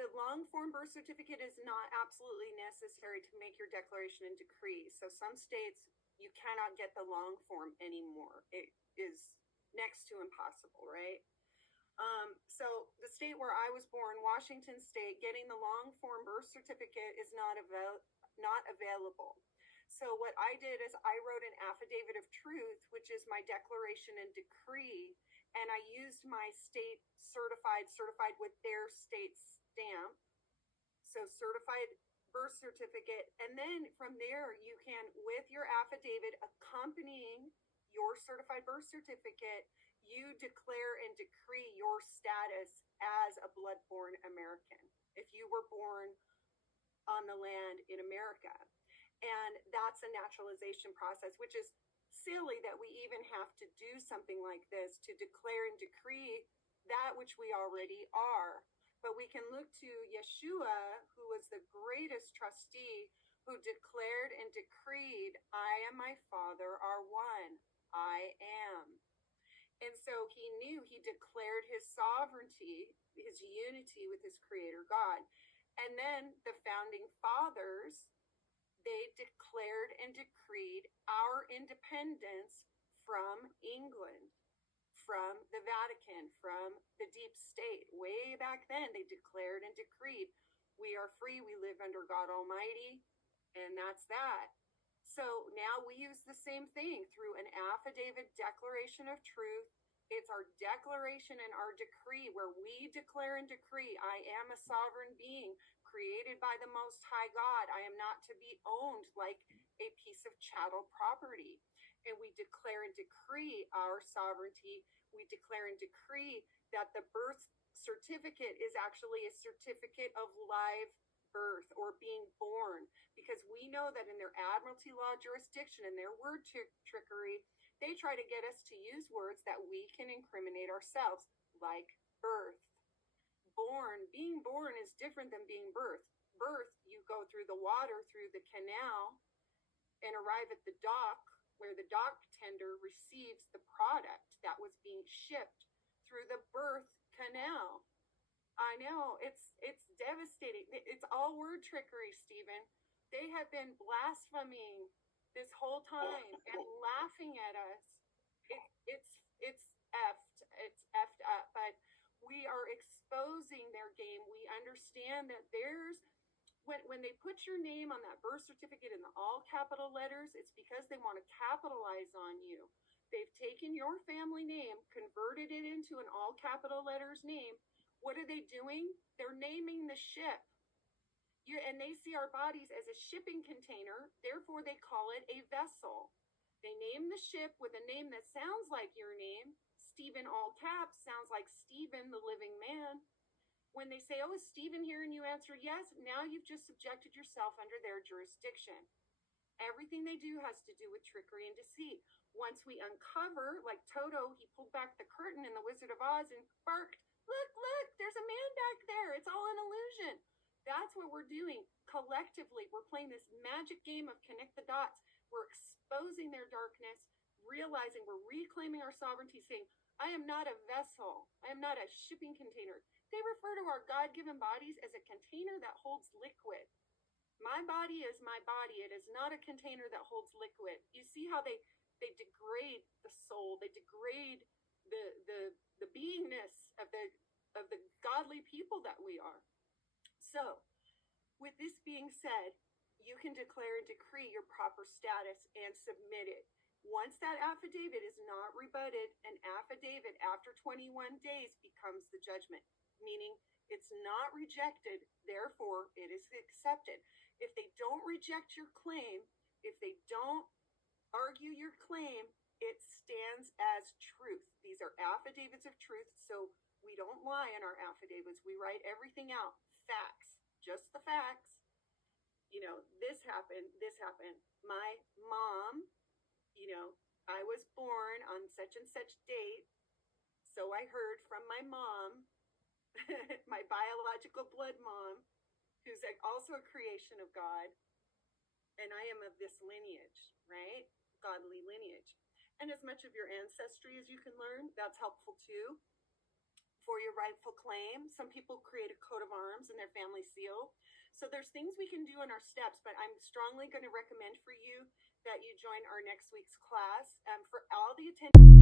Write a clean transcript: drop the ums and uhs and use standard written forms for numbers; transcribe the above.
the long form birth certificate is not absolutely necessary to make your declaration and decree. So some states, you cannot get the long form anymore. It is next to impossible, right? So the state where I was born, Washington State, getting the long form birth certificate is not available. So what I did is I wrote an affidavit of truth, which is my declaration and decree, and I used my state certified with their state stamp. So certified birth certificate. And then from there, you can, with your affidavit accompanying your certified birth certificate, you declare and decree your status as a blood-born American if you were born on the land in America. And that's a naturalization process, which is silly that we even have to do something like this to declare and decree that which we already are. But we can look to Yeshua, who was the greatest trustee, who declared and decreed, I and my Father are one. I am. And so he knew, he declared his sovereignty, his unity with his creator God. And then the founding fathers, they declared and decreed our independence from England, from the Vatican, from the deep state. Way back then, they declared and decreed, we are free, we live under God Almighty, and that's that. So now we use the same thing through an affidavit declaration of truth. It's our declaration and our decree where we declare and decree, I am a sovereign being created by the Most High God. I am not to be owned like a piece of chattel property. And we declare and decree our sovereignty. We declare and decree that the birth certificate is actually a certificate of live birth or being born, because we know that in their admiralty law jurisdiction and their word trickery, they try to get us to use words that we can incriminate ourselves, like birth. Born, being born is different than being birthed. Birth, you go through the water, through the canal, and arrive at the dock where the dock tender receives the product that was being shipped through the birth canal. I know, it's devastating. It's all word trickery, Stephen. They have been blaspheming this whole time and laughing at us. It's effed up, but we are exposing their game. We understand that there's, when they put your name on that birth certificate in the all capital letters, it's because they want to capitalize on you. They've taken your family name, converted it into an all capital letters name. What are they doing? They're naming the ship. And they see our bodies as a shipping container, therefore they call it a vessel. They name the ship with a name that sounds like your name. Stephen, all caps, sounds like Stephen, the living man. When they say, oh, is Stephen here? And you answer yes, now you've just subjected yourself under their jurisdiction. Everything they do has to do with trickery and deceit. Once we uncover, like Toto, he pulled back the curtain in The Wizard of Oz and barked, look, there's a man back there. It's all an illusion. That's what we're doing collectively. We're playing this magic game of connect the dots. We're exposing their darkness, realizing we're reclaiming our sovereignty, saying, I am not a vessel. I am not a shipping container. They refer to our God-given bodies as a container that holds liquid. My body is my body. It is not a container that holds liquid. You see how they degrade the soul. They degrade the beingness of the godly people that we are. So, with this being said, you can declare and decree your proper status and submit it. Once that affidavit is not rebutted, an affidavit after 21 days becomes the judgment, meaning it's not rejected, therefore it is accepted. If they don't reject your claim, if they don't argue your claim, it stands as truth. These are affidavits of truth, so we don't lie in our affidavits. We write everything out, facts, just the facts. You know, this happened. My mom, I was born on such and such date, so I heard from my mom, my biological blood mom, who's also a creation of God, and I am of this lineage, right? Godly lineage. And as much of your ancestry as you can learn, that's helpful too. for your rightful claim. Some people create a coat of arms and their family seal. So there's things we can do in our steps, but I'm strongly going to recommend for you that you join our next week's class. For all the attendees